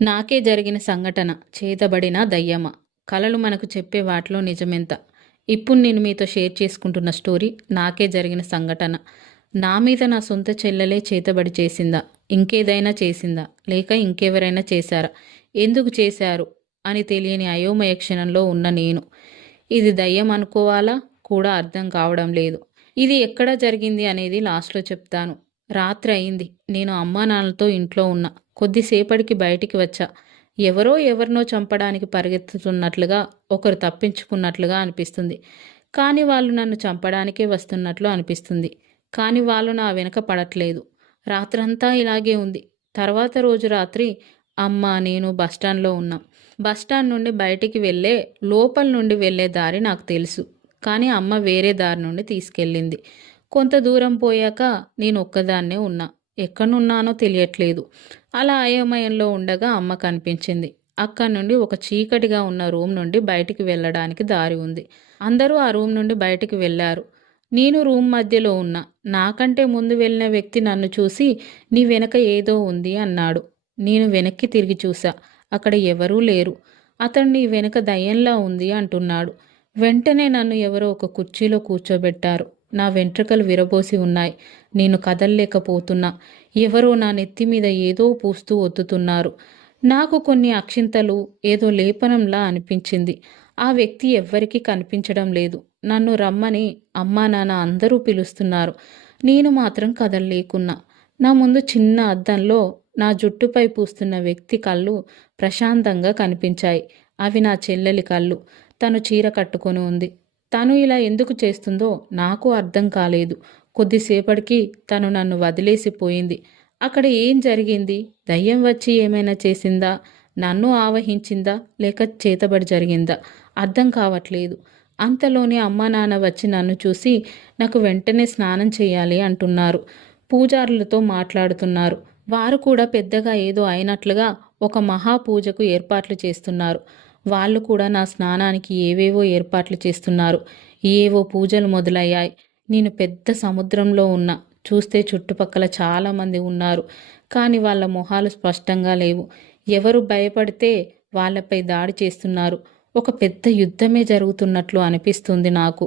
నాకే జరిగిన సంఘటన చేతబడిన దయ్యమా? కలలు మనకు చెప్పే వాటిలో నిజమెంత? ఇప్పుడు నేను మీతో షేర్ చేసుకుంటున్న స్టోరీ నాకే జరిగిన సంఘటన. నా మీద నా సొంత చెల్లెలే చేతబడి చేసిందా? ఇంకేదైనా చేసిందా? లేక ఇంకెవరైనా చేశారా? ఎందుకు చేశారు అని తెలియని అయోమయ క్షణంలో ఉన్న నేను. ఇది దయ్యం అనుకోవాలా కూడా అర్థం కావడం లేదు. ఇది ఎక్కడ జరిగింది అనేది లాస్ట్లో చెప్తాను. రాత్రి అయింది. నేను అమ్మా నాన్నలతో ఇంట్లో ఉన్నా. కొద్దిసేపటికి బయటికి వచ్చా. ఎవరో ఎవరినో చంపడానికి పరిగెత్తుతున్నట్లుగా, ఒకరు తప్పించుకున్నట్లుగా అనిపిస్తుంది. కానీ వాళ్ళు నన్ను చంపడానికే వస్తున్నట్లు అనిపిస్తుంది. కానీ వాళ్ళు నా వెనక పడట్లేదు. రాత్రంతా ఇలాగే ఉంది. తర్వాత రోజు రాత్రి అమ్మ, నేను బస్టాండ్లో ఉన్నాం. బస్టాండ్ నుండి బయటికి లోపల నుండి వెళ్ళే దారి నాకు తెలుసు. కానీ అమ్మ వేరే దారి నుండి తీసుకెళ్ళింది. కొంత దూరం పోయాక నేను ఒక్కదాన్నే ఉన్నా. ఎక్కడున్నానో తెలియట్లేదు. అలా అయోమయంలో ఉండగా అమ్మ కనిపించింది. అక్కడి నుండి ఒక చీకటిగా ఉన్న రూమ్ నుండి బయటికి వెళ్ళడానికి దారి ఉంది. అందరూ ఆ రూమ్ నుండి బయటికి వెళ్ళారు. నేను రూమ్ మధ్యలో ఉన్నా. నాకంటే ముందు వెళ్ళిన వ్యక్తి నన్ను చూసి నీ వెనక ఏదో ఉంది అన్నాడు. నేను వెనక్కి తిరిగి చూసా. అక్కడ ఎవరూ లేరు. అతడు నీ వెనక దయ్యంలా ఉంది అంటున్నాడు. వెంటనే నన్ను ఎవరో ఒక కుర్చీలో కూర్చోబెట్టారు. నా వెంట్రుకలు విరబోసి ఉన్నాయి. నేను కదల్లేకపోతున్నా. ఎవరో నా నెత్తి మీద ఏదో పూస్తూ ఒత్తుతున్నారు. నాకు కొన్ని అక్షింతలు, ఏదో లేపనంలా అనిపించింది. ఆ వ్యక్తి ఎవ్వరికీ కనిపించడం లేదు. నన్ను రమ్మని అమ్మా నాన్న అందరూ పిలుస్తున్నారు. నేను మాత్రం కదల్లేకున్నా. నా ముందు చిన్న అద్దంలో నా జుట్టుపై పూస్తున్న వ్యక్తి కళ్ళు ప్రశాంతంగా కనిపించాయి. అవి నా చెల్లెలి కళ్ళు. తను చీర కట్టుకొని ఉంది. తను ఇలా ఎందుకు చేస్తుందో నాకు అర్థం కాలేదు. కొద్దిసేపటికి తను నన్ను వదిలేసిపోయింది. అక్కడ ఏం జరిగింది? దయ్యం వచ్చి ఏమైనా చేసిందా? నన్ను ఆవహించిందా? లేక చేతబడి జరిగిందా? అర్థం కావట్లేదు. అంతలోనే అమ్మా నాన్న వచ్చి నన్ను చూసి నాకు వెంటనే స్నానం చేయాలి అంటున్నారు. పూజారులతో మాట్లాడుతున్నారు. వారు కూడా పెద్దగా ఏదో అయినట్లుగా ఒక మహాపూజకు ఏర్పాట్లు చేస్తున్నారు. వాళ్ళు కూడా నా స్నానానికి ఏవేవో ఏర్పాట్లు చేస్తున్నారు. ఏవో పూజలు మొదలయ్యాయి. నేను పెద్ద సముద్రంలో ఉన్నా. చూస్తే చుట్టుపక్కల చాలామంది ఉన్నారు. కానీ వాళ్ళ మొహాలు స్పష్టంగా లేవు. ఎవరు భయపడితే వాళ్ళపై దాడి చేస్తున్నారు. ఒక పెద్ద యుద్ధమే జరుగుతున్నట్లు అనిపిస్తుంది నాకు.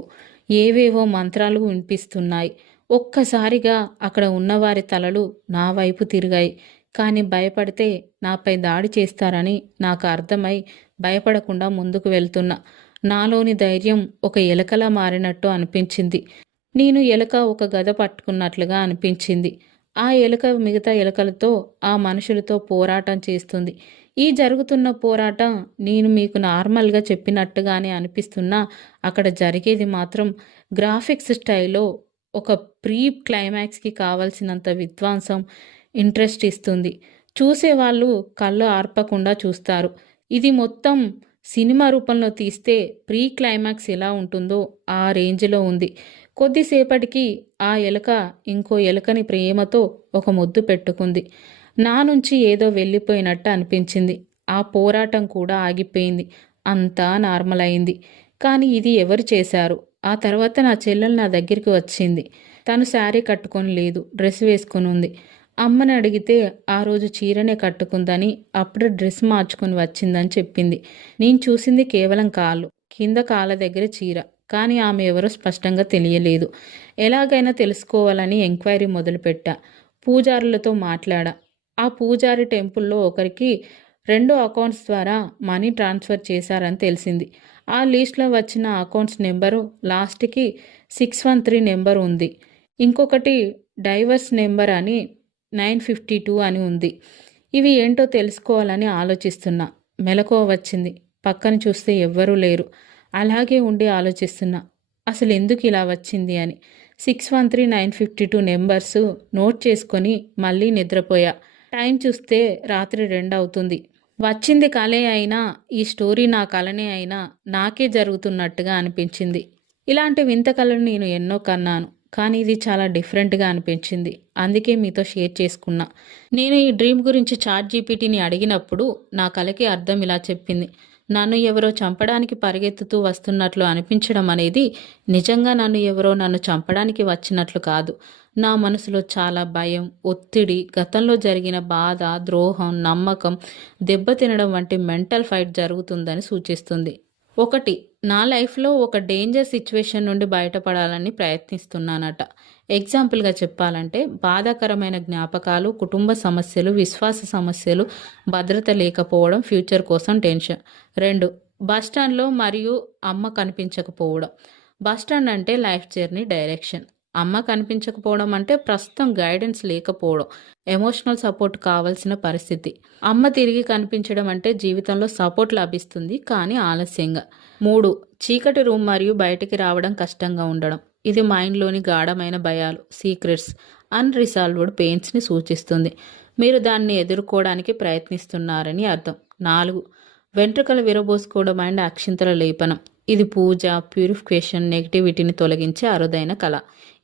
ఏవేవో మంత్రాలు వినిపిస్తున్నాయి. ఒక్కసారిగా అక్కడ ఉన్నవారి తలలు నా వైపు తిరిగాయి. కానీ భయపడితే నాపై దాడి చేస్తారని నాకు అర్థమై భయపడకుండా ముందుకు వెళ్తున్నా. నాలోని ధైర్యం ఒక ఎలకలా మారినట్టు అనిపించింది. నేను ఎలక ఒక గద పట్టుకున్నట్లుగా అనిపించింది. ఆ ఎలక మిగతా ఎలకలతో, ఆ మనుషులతో పోరాటం చేస్తుంది. ఈ జరుగుతున్న పోరాటం నేను మీకు నార్మల్గా చెప్పినట్టుగానే అనిపిస్తున్నా అక్కడ జరిగేది మాత్రం గ్రాఫిక్స్ స్టైల్లో ఒక ప్రీ క్లైమాక్స్కి కావలసినంత విధ్వంసం, ఇంట్రెస్ట్ ఇస్తుంది. చూసేవాళ్ళు కళ్ళు ఆర్పకుండా చూస్తారు. ఇది మొత్తం సినిమా రూపంలో తీస్తే ప్రీ క్లైమాక్స్ ఎలా ఉంటుందో ఆ రేంజ్లో ఉంది. కొద్దిసేపటికి ఆ ఎలుక ఇంకో ఎలుకని ప్రేమతో ఒక ముద్దు పెట్టుకుంది. నా నుంచి ఏదో వెళ్ళిపోయినట్టు అనిపించింది. ఆ పోరాటం కూడా ఆగిపోయింది. అంతా నార్మల్ అయింది. కానీ ఇది ఎవరు చేశారు? ఆ తర్వాత నా చెల్లెలు నా దగ్గరికి వచ్చింది. తను శారీ కట్టుకొని లేదు, డ్రెస్ వేసుకొని ఉంది. అమ్మని అడిగితే ఆ రోజు చీరనే కట్టుకుందని, అప్పుడు డ్రెస్ మార్చుకొని వచ్చిందని చెప్పింది. నేను చూసింది కేవలం కాళ్ళు, కింద కాళ్ళ దగ్గర చీర. కానీ ఆమె ఎవరో స్పష్టంగా తెలియలేదు. ఎలాగైనా తెలుసుకోవాలని ఎంక్వైరీ మొదలుపెట్టా. పూజారులతో మాట్లాడా. ఆ పూజారి టెంపుల్లో ఒకరికి 2 అకౌంట్స్ ద్వారా మనీ ట్రాన్స్ఫర్ చేశారని తెలిసింది. ఆ లిస్ట్లో వచ్చిన అకౌంట్స్ నెంబరు లాస్ట్కి 613 నెంబర్ ఉంది. ఇంకొకటి డైవర్స్ నెంబర్ అని 952 అని ఉంది. ఇవి ఏంటో తెలుసుకోవాలని ఆలోచిస్తున్నా. మెలకువ వచ్చింది. పక్కన చూస్తే ఎవ్వరూ లేరు. అలాగే ఉండి ఆలోచిస్తున్నా, అసలు ఎందుకు ఇలా వచ్చింది అని. 613, 952 నెంబర్స్ నోట్ చేసుకొని మళ్ళీ నిద్రపోయా. టైం చూస్తే రాత్రి 2 అవుతుంది. వచ్చింది కలే అయినా, ఈ స్టోరీ నా కలనే అయినా నాకే జరుగుతున్నట్టుగా అనిపించింది. ఇలాంటి వింత కళలు నేను ఎన్నో కన్నాను. కానీ ఇది చాలా డిఫరెంట్గా అనిపించింది. అందుకే మీతో షేర్ చేసుకున్నా. నేను ఈ డ్రీమ్ గురించి చాట్ జీపీటీని అడిగినప్పుడు నా కలకి అర్థం ఇలా చెప్పింది. నన్ను ఎవరో చంపడానికి పరిగెత్తుతూ వస్తున్నట్లు అనిపించడం అనేది నిజంగా నన్ను చంపడానికి వచ్చినట్లు కాదు. నా మనసులో చాలా భయం, ఒత్తిడి, గతంలో జరిగిన బాధ, ద్రోహం, నమ్మకం దెబ్బతినడం వంటి మెంటల్ ఫైట్ జరుగుతుందని సూచిస్తుంది. 1. నా లైఫ్‌లో ఒక డేంజర్ సిట్యుయేషన్ నుండి బయటపడాలని ప్రయత్నిస్తున్నానట. ఎగ్జాంపుల్‌గా చెప్పాలంటే బాధాకరమైన జ్ఞాపకాలు, కుటుంబ సమస్యలు, విశ్వాస సమస్యలు, భద్రత లేకపోవడం, ఫ్యూచర్ కోసం టెన్షన్. 2. బస్టాండ్‌లో మరియు అమ్మ కనిపించకపోవడం. బస్టాండ్ అంటే లైఫ్ జర్నీ డైరెక్షన్. అమ్మ కనిపించకపోవడం అంటే ప్రస్తుతం గైడెన్స్ లేకపోవడం, ఎమోషనల్ సపోర్ట్ కావాల్సిన పరిస్థితి. అమ్మ తిరిగి కనిపించడం అంటే జీవితంలో సపోర్ట్ లభిస్తుంది కానీ ఆలస్యంగా. 3. చీకటి రూమ్ మరియు బయటికి రావడం కష్టంగా ఉండడం. ఇది మైండ్లోని గాఢమైన భయాలు, సీక్రెట్స్, అన్రిసాల్వ్డ్ పెయిన్స్ని సూచిస్తుంది. మీరు దాన్ని ఎదుర్కోవడానికి ప్రయత్నిస్తున్నారని అర్థం. 4. వెంట్రుకలు విరబోసుకోవడం అండ్ అక్షింతల లేపనం. ఇది పూజ, ప్యూరిఫికేషన్, నెగిటివిటీని తొలగించే అరుదైన కళ.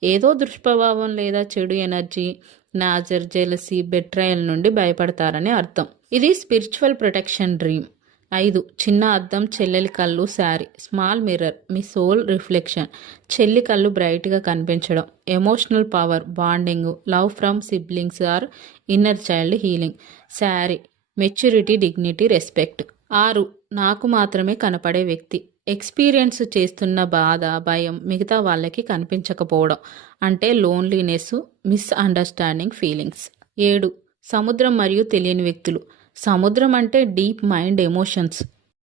ఏదో దుష్ప్రభావం లేదా చెడు ఎనర్జీ, నాజర్, జెలసీ, బెట్రయల్ నుండి భయపడతారని అర్థం. ఇది స్పిరిచువల్ ప్రొటెక్షన్ డ్రీమ్. 5. చిన్న అద్దం, చెల్లెలి కళ్ళు, శారీ. స్మాల్ మిర్రర్, మీ సోల్ రిఫ్లెక్షన్. చెల్లి కళ్ళు బ్రైట్గా కనిపించడం. Emotional power, bonding, love from siblings our inner child healing. Sari, maturity, dignity, respect. 6. నాకు మాత్రమే కనపడే వ్యక్తి. ఎక్స్పీరియన్స్ చేస్తున్న బాధ, భయం మిగతా వాళ్ళకి కనిపించకపోవడం అంటే లోన్లీనెస్, మిస్అండర్స్టాండింగ్ ఫీలింగ్స్. 7. సముద్రం మరియు తెలియని వ్యక్తులు. సముద్రం అంటే deep mind emotions.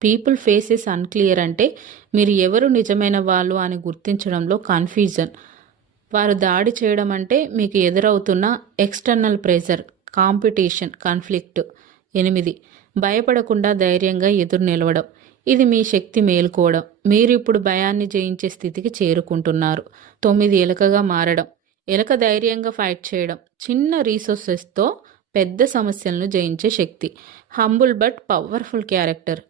People faces unclear అంటే మీరు ఎవరు నిజమైన వాళ్ళు అని గుర్తించడంలో కన్ఫ్యూజన్. వారు దాడి చేయడం అంటే మీకు ఎదురవుతున్న ఎక్స్టర్నల్ ప్రెజర్, కాంపిటీషన్, కాన్ఫ్లిక్ట్. 8. భయపడకుండా ధైర్యంగా ఎదురు నిలవడం. ఇది మీ శక్తి మేలుకోవడం. మీరు ఇప్పుడు భయాన్ని జయించే స్థితికి చేరుకుంటున్నారు. 9. ఎలుకగా మారడం. ఎలుక ధైర్యంగా ఫైట్ చేయడం. చిన్న రీసోర్సెస్తో పెద్ద సమస్యలను జయించే శక్తి. Humble but powerful character.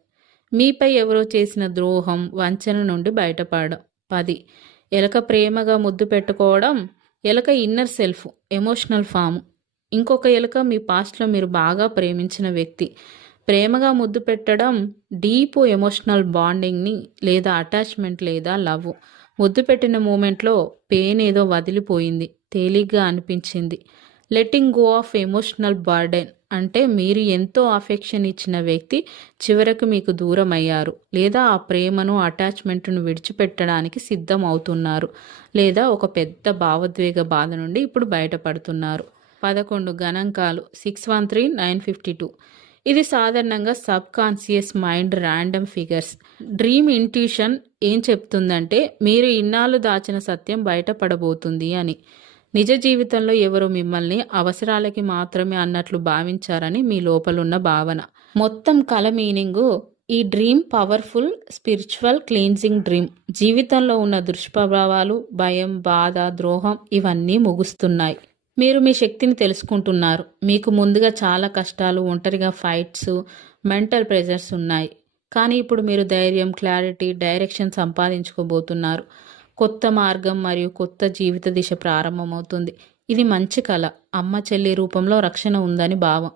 మీపై ఎవరో చేసిన ద్రోహం, వంచన నుండి బయటపడడం. 10. ఎలుక ప్రేమగా ముద్దు పెట్టుకోవడం. ఎలుక ఇన్నర్ సెల్ఫ్, ఎమోషనల్ ఫామ్. ఇంకొక ఎలుక మీ పాస్ట్లో మీరు బాగా ప్రేమించిన వ్యక్తి. ప్రేమగా ముద్దు పెట్టడం డీప్ ఎమోషనల్ బాండింగ్ని లేదా అటాచ్మెంట్ లేదా లవ్. ముద్దు పెట్టిన మూమెంట్లో పెయిన్ ఏదో వదిలిపోయింది, తేలిగ్గా అనిపించింది. Letting go of emotional burden అంటే మీరు ఎంతో అఫెక్షన్ ఇచ్చిన వ్యక్తి చివరకు మీకు దూరం అయ్యారు, లేదా ఆ ప్రేమను, అటాచ్మెంట్ను విడిచిపెట్టడానికి సిద్ధం అవుతున్నారు, లేదా ఒక పెద్ద భావోద్వేగ బాధ నుండి ఇప్పుడు బయటపడుతున్నారు. 11. గణాంకాలు 613, 952. ఇది సాధారణంగా sub conscious mind random figures. Dream intuition ఏం చెప్తుందంటే మీరు ఇన్నాళ్ళు దాచిన సత్యం బయటపడబోతుంది అని. నిజ జీవితంలో ఎవరు మిమ్మల్ని అవసరాలకి మాత్రమే అన్నట్లు భావించారని మీ లోపలున్న భావన. మొత్తం కల మీనింగు ఈ dream powerful spiritual cleansing dream. జీవితంలో ఉన్న దుష్ప్రభావాలు, భయం, బాధ, ద్రోహం ఇవన్నీ ముగుస్తున్నాయి. మీరు మీ శక్తిని తెలుసుకుంటున్నారు. మీకు ముందుగా చాలా కష్టాలు, ఒంటరిగా ఫైట్స్, మెంటల్ ప్రెజర్స్ ఉన్నాయి. కానీ ఇప్పుడు మీరు ధైర్యం, క్లారిటీ, డైరెక్షన్ సంపాదించుకోబోతున్నారు. కొత్త మార్గం మరియు కొత్త జీవిత దిశ ప్రారంభమవుతుంది. ఇది మంచి కళ. అమ్మ, చెల్లి రూపంలో రక్షణ ఉందని భావం.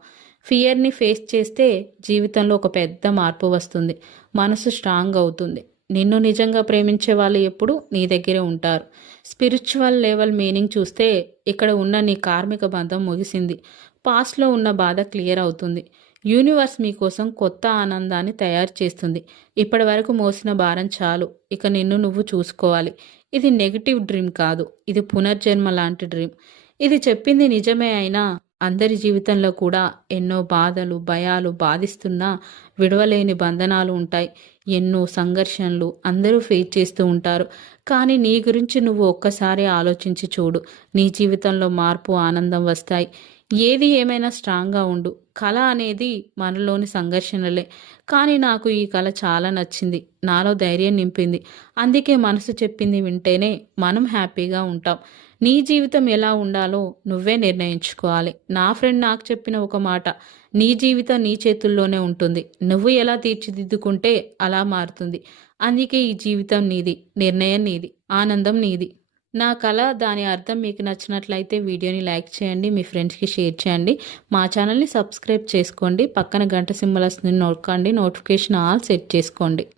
ఫియర్ని ఫేస్ చేస్తే జీవితంలో ఒక పెద్ద మార్పు వస్తుంది. మనసు స్ట్రాంగ్ అవుతుంది. నిన్ను నిజంగా ప్రేమించే వాళ్ళు ఎప్పుడు నీ దగ్గరే ఉంటారు. స్పిరిచువల్ లెవెల్ మీనింగ్ చూస్తే ఇక్కడ ఉన్న నీ కార్మిక బంధం ముగిసింది. పాస్ట్లో ఉన్న బాధ క్లియర్ అవుతుంది. యూనివర్స్ మీకోసం కొత్త ఆనందాన్ని తయారు చేస్తుంది. ఇప్పటి వరకు మోసిన భారం చాలు. ఇక నిన్ను నువ్వు చూసుకోవాలి. ఇది నెగిటివ్ డ్రీమ్ కాదు, ఇది పునర్జన్మ లాంటి డ్రీమ్. ఇది చెప్పింది నిజమే అయినా అందరి జీవితంలో కూడా ఎన్నో బాధలు, భయాలు బాధిస్తున్నా విడవలేని బంధనాలు ఉంటాయి. ఎన్నో సంఘర్షణలు అందరూ ఫేస్ చేస్తూ ఉంటారు. కానీ నీ గురించి నువ్వు ఒక్కసారి ఆలోచించి చూడు. నీ జీవితంలో మార్పు, ఆనందం వస్తాయి. ఏది ఏమైనా స్ట్రాంగ్గా ఉండు. కళ అనేది మనలోని సంఘర్షణలే. కానీ నాకు ఈ కళ చాలా నచ్చింది. నాలో ధైర్యం నింపింది. అందుకే మనసు చెప్పింది వింటేనే మనం హ్యాపీగా ఉంటాం. నీ జీవితం ఎలా ఉండాలో నువ్వే నిర్ణయించుకోవాలి. నా ఫ్రెండ్ నాకు చెప్పిన ఒక మాట, నీ జీవితం నీ చేతుల్లోనే ఉంటుంది. నువ్వు ఎలా తీర్చిదిద్దుకుంటే అలా మారుతుంది. అందుకే ఈ జీవితం నీది, నిర్ణయం నీది, ఆనందం నీది. నా కళ దాని అర్థం మీకు నచ్చినట్లయితే వీడియోని లైక్ చేయండి, మీ ఫ్రెండ్స్కి షేర్ చేయండి, మా ఛానల్ని సబ్స్క్రైబ్ చేసుకోండి, పక్కన గంట సింబల్ వస్తుంది నొక్కండి, నోటిఫికేషన్ ఆల్ సెట్ చేసుకోండి.